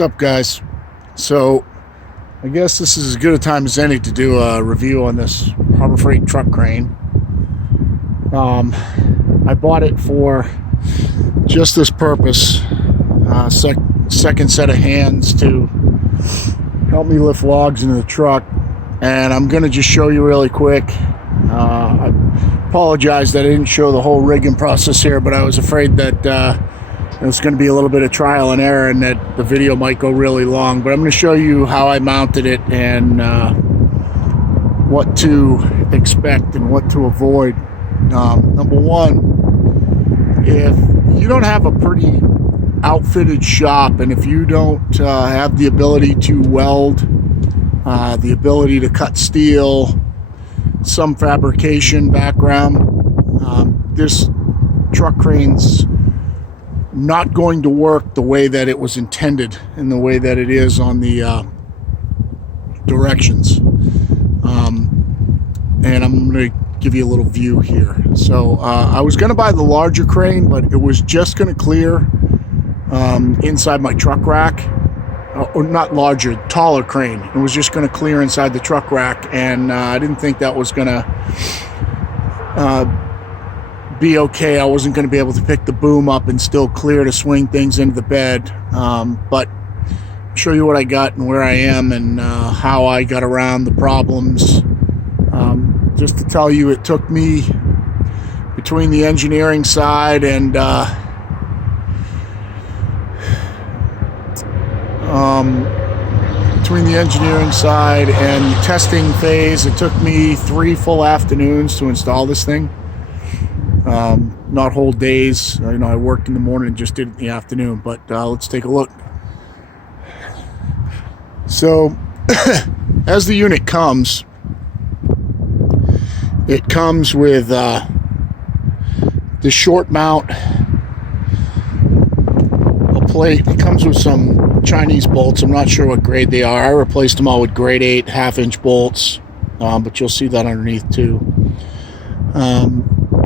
What's up, guys? So I guess this is as good a time as any to do a review on this Harbor Freight truck crane. I bought it for just this purpose, second set of hands to help me lift logs into the truck, and I'm going to just show you really quick. I apologize that I didn't show the whole rigging process here, but I was afraid that it's going to be a little bit of trial and error and that the video might go really long, but I'm going to show you how I mounted it and what to expect and what to avoid. Number one, if you don't have a pretty outfitted shop and if you don't have the ability to weld, the ability to cut steel, some fabrication background, this truck crane's not going to work the way that it was intended and the way that it is on the directions. And I'm going to give you a little view here. So I was going to buy the larger crane, but it was just going to clear inside my truck rack, or not larger, taller crane. It was just going to clear inside the truck rack, and I didn't think that was going to be okay. I wasn't going to be able to pick the boom up and still clear to swing things into the bed, but I'll show you what I got and where I am and how I got around the problems. Just to tell you, it took me between the engineering side and the testing phase, it took me 3 full afternoons to install this thing. Not whole days. I worked in the morning and just did it in the afternoon, but let's take a look. So as the unit comes, it comes with the short mount, a plate. It comes with some Chinese bolts. I'm not sure what grade they are. I replaced them all with grade 8 half-inch bolts, but you'll see that underneath too.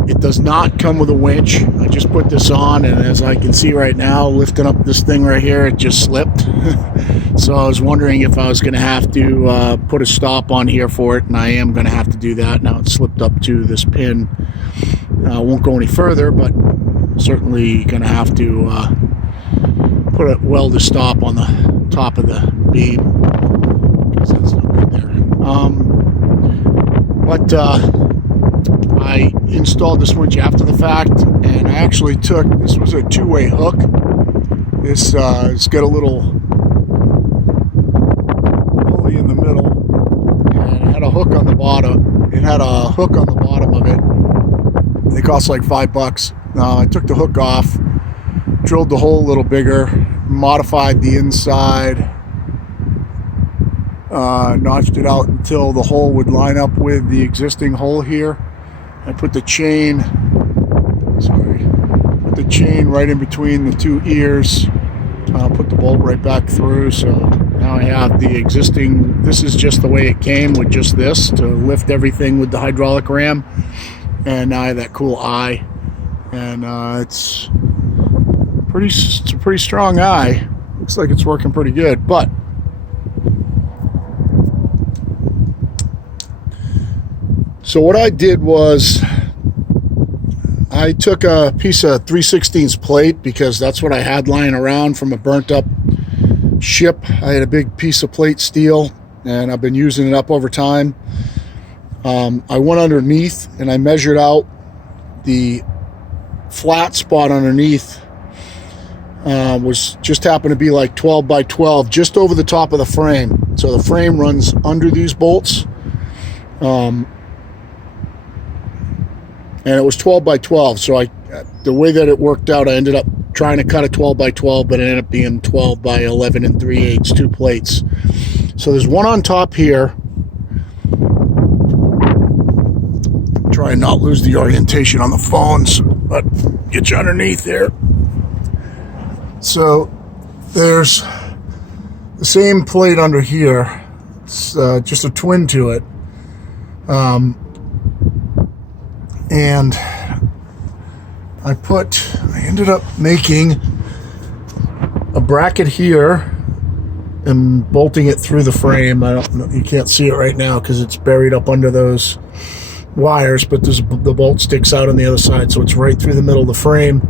It does not come with a winch. I just put this on, and as I can see right now, lifting up this thing right here, it just slipped. So I was wondering if I was going to have to put a stop on here for it, and I am going to have to do that. Now it's slipped up to this pin. Won't go any further, but certainly going to have to weld a stop on the top of the beam, because that's no good there. I installed this winch after the fact, and I actually this was a 2-way hook. It's got a little pulley in the middle, and it had a hook on the bottom. Of it. They cost like $5. I took the hook off, drilled the hole a little bigger, modified the inside, notched it out until the hole would line up with the existing hole here. I put the chain right in between the 2 ears, put the bolt right back through, so now I have the existing. This is just the way it came, with just this to lift everything with the hydraulic ram, and now I have that cool eye, and it's a pretty strong eye. Looks like it's working pretty good. But so what I did was I took a piece of 3/16 plate, because that's what I had lying around from a burnt up ship. I had a big piece of plate steel, and I've been using it up over time. I went underneath and I measured out the flat spot underneath. Was just happened to be like 12 by 12, just over the top of the frame. So the frame runs under these bolts. And it was 12 by 12, so the way that it worked out, I ended up trying to cut a 12 by 12, but it ended up being 12 by 11 and 3/8, 2 plates. So there's one on top here. Try and not lose the orientation on the phones, but get you underneath there. So there's the same plate under here. It's just a twin to it. And I ended up making a bracket here am bolting it through the frame. I don't know, you can't see it right now because it's buried up under those wires, but the bolt sticks out on the other side, so it's right through the middle of the frame.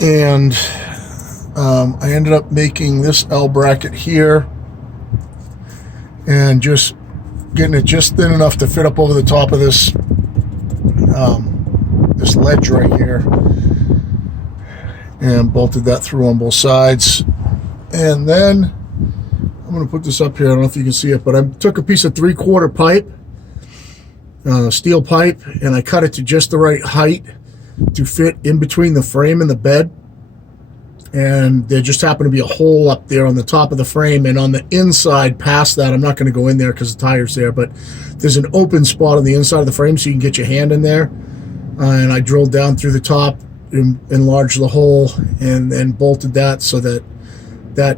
And I ended up making this L bracket here and just getting it just thin enough to fit up over the top of this this ledge right here, and bolted that through on both sides. And then I'm going to put this up here. I don't know if you can see it, but I took a piece of 3/4 pipe, steel pipe, and I cut it to just the right height to fit in between the frame and the bed. And there just happened to be a hole up there on the top of the frame, and on the inside past that, I'm not going to go in there because the tire's there, but there's an open spot on the inside of the frame so you can get your hand in there. And I drilled down through the top, enlarged the hole, and then bolted that so that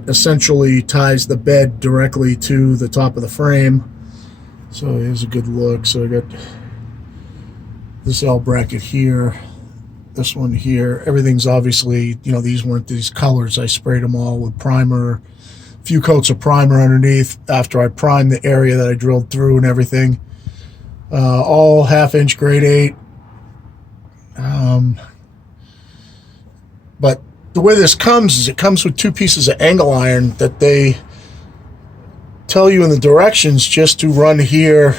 essentially ties the bed directly to the top of the frame. So here's a good look. So I got this L bracket here, this one here. Everything's obviously, you know, these weren't these colors. I sprayed them all with primer, a few coats of primer underneath after I primed the area that I drilled through and everything. All 1/2 inch grade 8. But the way this comes is it comes with 2 pieces of angle iron that they tell you in the directions just to run here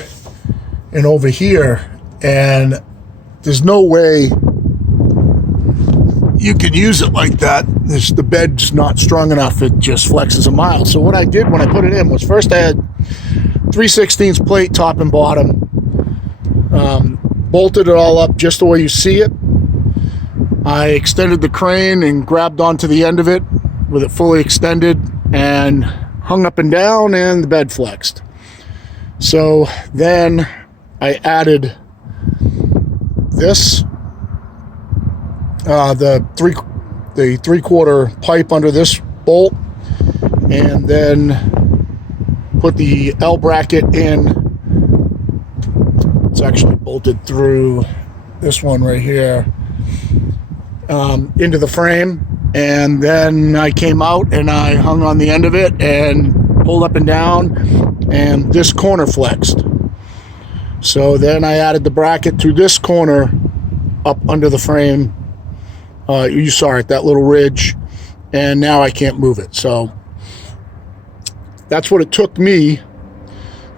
and over here, and there's no way you can use it like that. The bed's not strong enough. It just flexes a mile. So what I did when I put it in was, first I had 3/16 plate top and bottom, bolted it all up just the way you see it. I extended the crane and grabbed onto the end of it with it fully extended and hung up and down, and the bed flexed. So then I added this, the 3/4 pipe under this bolt, and then put the L bracket in. It's actually bolted through this one right here, into the frame, and then I came out and I hung on the end of it and pulled up and down, and this corner flexed. So then I added the bracket to this corner up under the frame. You saw it, that little ridge, and now I can't move it. So that's what it took me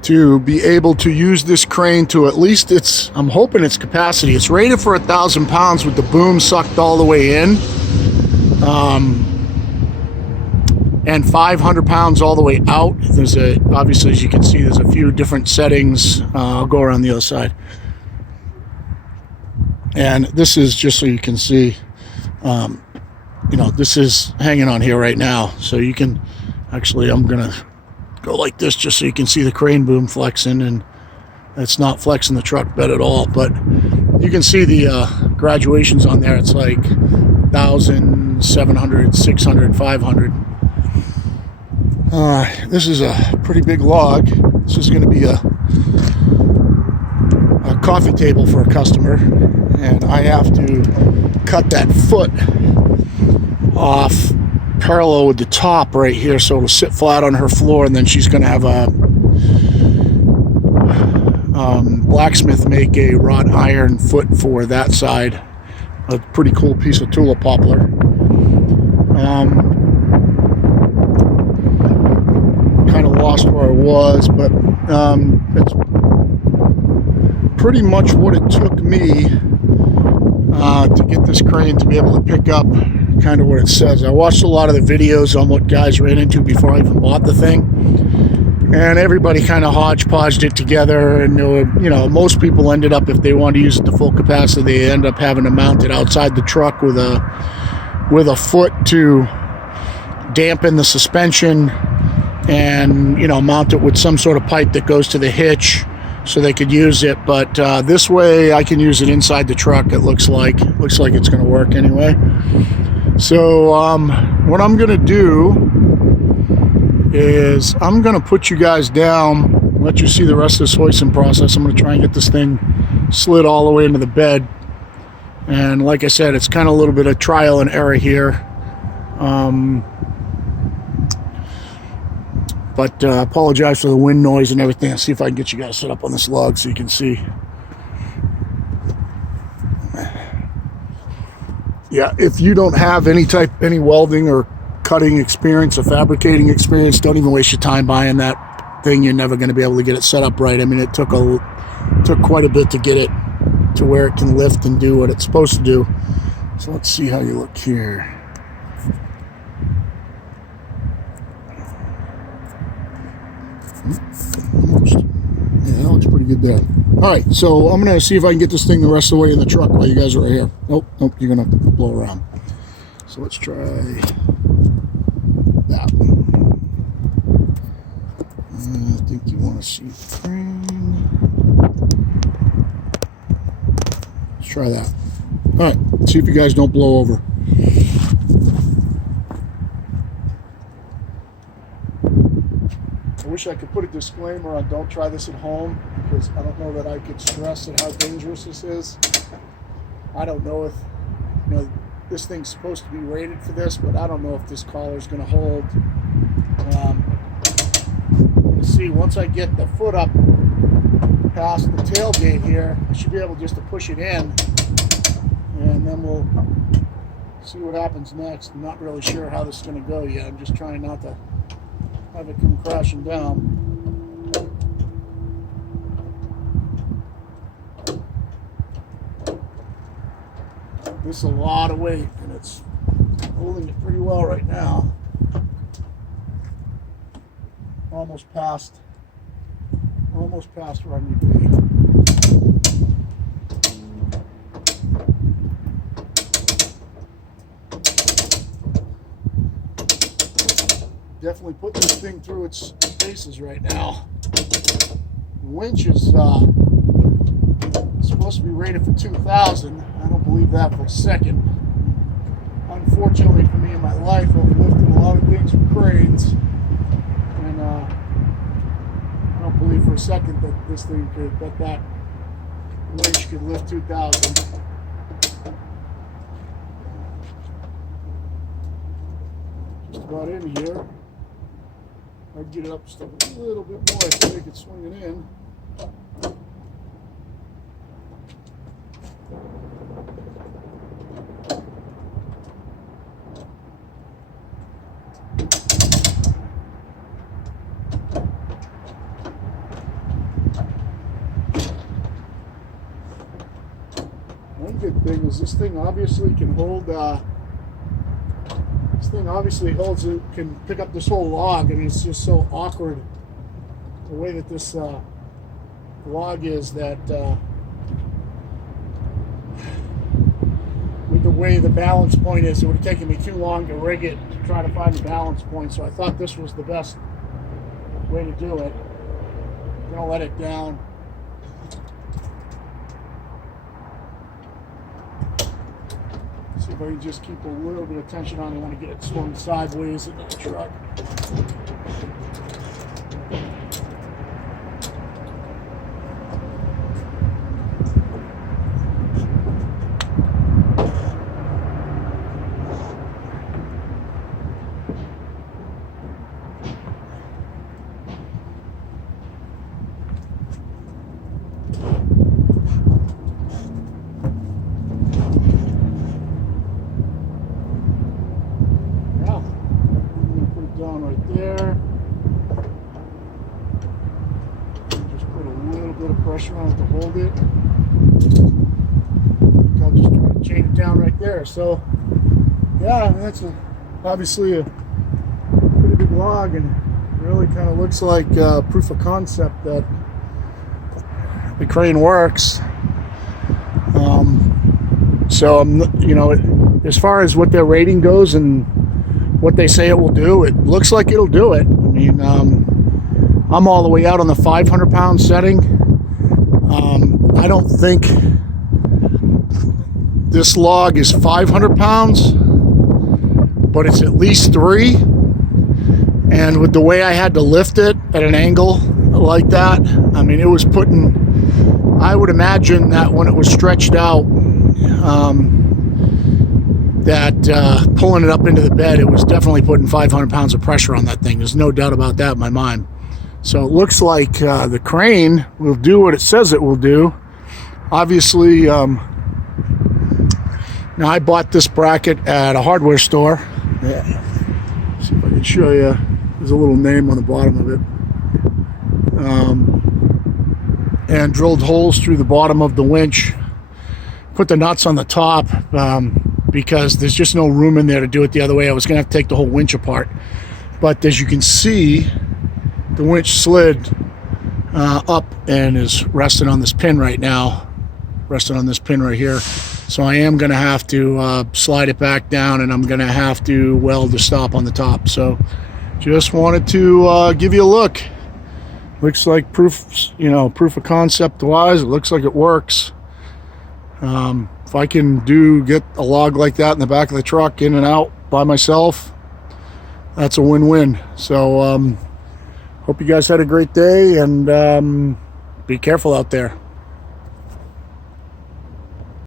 to be able to use this crane to at least I'm hoping its capacity. It's rated for 1,000 pounds with the boom sucked all the way in, and 500 pounds all the way out. There's obviously, as you can see, there's a few different settings. I'll go around the other side. And this is just so you can see, you know, this is hanging on here right now. So you can actually, I'm gonna go like this just so you can see the crane boom flexing, and it's not flexing the truck bed at all, but you can see the graduations on there. It's like 1,000, 700, 600, 500. This is a pretty big log. This is going to be a coffee table for a customer, and I have to cut that foot off parallel with the top right here so it'll sit flat on her floor, and then she's going to have a blacksmith make a wrought iron foot for that side. A pretty cool piece of tulip poplar. Kind of lost where I was, but it's pretty much what it took me to get this crane to be able to pick up kind of what it says. I watched a lot of the videos on what guys ran into before I even bought the thing, and everybody kind of hodgepodged it together, and there were, you know, most people ended up, if they wanted to use it to full capacity, they end up having to mount it outside the truck with a foot to dampen the suspension, and, you know, mount it with some sort of pipe that goes to the hitch so they could use it. But this way I can use it inside the truck. It looks like it's going to work anyway. So what I'm going to do is I'm going to put you guys down, let you see the rest of this hoisting process. I'm going to try and get this thing slid all the way into the bed. And like I said, it's kind of a little bit of trial and error here. But apologize for the wind noise and everything. I'll see if I can get you guys set up on this log so you can see. Yeah, if you don't have any welding or cutting experience or fabricating experience, don't even waste your time buying that thing. You're never going to be able to get it set up right. I mean, it took quite a bit to get it to where it can lift and do what it's supposed to do. So let's see how you look here. Almost. Yeah, that looks pretty good there. All right, so I'm going to see if I can get this thing the rest of the way in the truck while you guys are right here. Nope, you're going to blow around. So let's try that one. I think you want to see the green. Let's try that. All right, see if you guys don't blow over. I wish I could put a disclaimer on don't try this at home, because I don't know that I could stress at how dangerous this is. I don't know if, this thing's supposed to be rated for this, but I don't know if this collar is going to hold. See, once I get the foot up past the tailgate here, I should be able just to push it in, and then we'll see what happens next. I'm not really sure how this is going to go yet. I'm just trying not to have it come crashing down. This is a lot of weight, and it's holding it pretty well right now. Almost past where I need to be. Definitely putting this thing through its paces right now. The winch is supposed to be rated for 2,000. I don't believe that for a second. Unfortunately for me in my life, I've lifted a lot of things with cranes, and I don't believe for a second that this thing that winch could lift 2,000. Just about in here. I'd get it up just a little bit more so they could swing it in. One good thing is this thing obviously can hold. This thing obviously holds it, can pick up this whole log, and it's just so awkward the way that this log is, that with the way the balance point is, it would have taken me too long to rig it to try to find the balance point. So I thought this was the best way to do it. I'm gonna let it down. See if I can just keep a little bit of tension on it. I want to get it swung sideways into the truck. Right there. Just put a little bit of pressure on it to hold it. I'll just try to chain it down right there. So, yeah, I mean, that's obviously a pretty big log, and really kind of looks like proof of concept that the crane works. So, as far as what their rating goes and what they say it will do, it looks like it'll do it. I mean, I'm all the way out on the 500-pound setting. I don't think this log is 500 pounds, but it's at least 3. And with the way I had to lift it at an angle like that, I mean, it was putting, I would imagine that when it was stretched out, that pulling it up into the bed, it was definitely putting 500 pounds of pressure on that thing. There's no doubt about that in my mind. So it looks like the crane will do what it says it will do. Obviously, now I bought this bracket at a hardware store. Yeah. See if I can show you. There's a little name on the bottom of it. And drilled holes through the bottom of the winch. Put the nuts on the top because there's just no room in there to do it the other way. I was going to have to take the whole winch apart. But as you can see, the winch slid up and is resting on this pin right now. Resting on this pin right here. So I am going to have to slide it back down, and I'm going to have to weld the stop on the top. So just wanted to give you a look. Looks like proof of concept wise, it looks like it works. If I can get a log like that in the back of the truck in and out by myself, that's a win-win. So hope you guys had a great day, and be careful out there.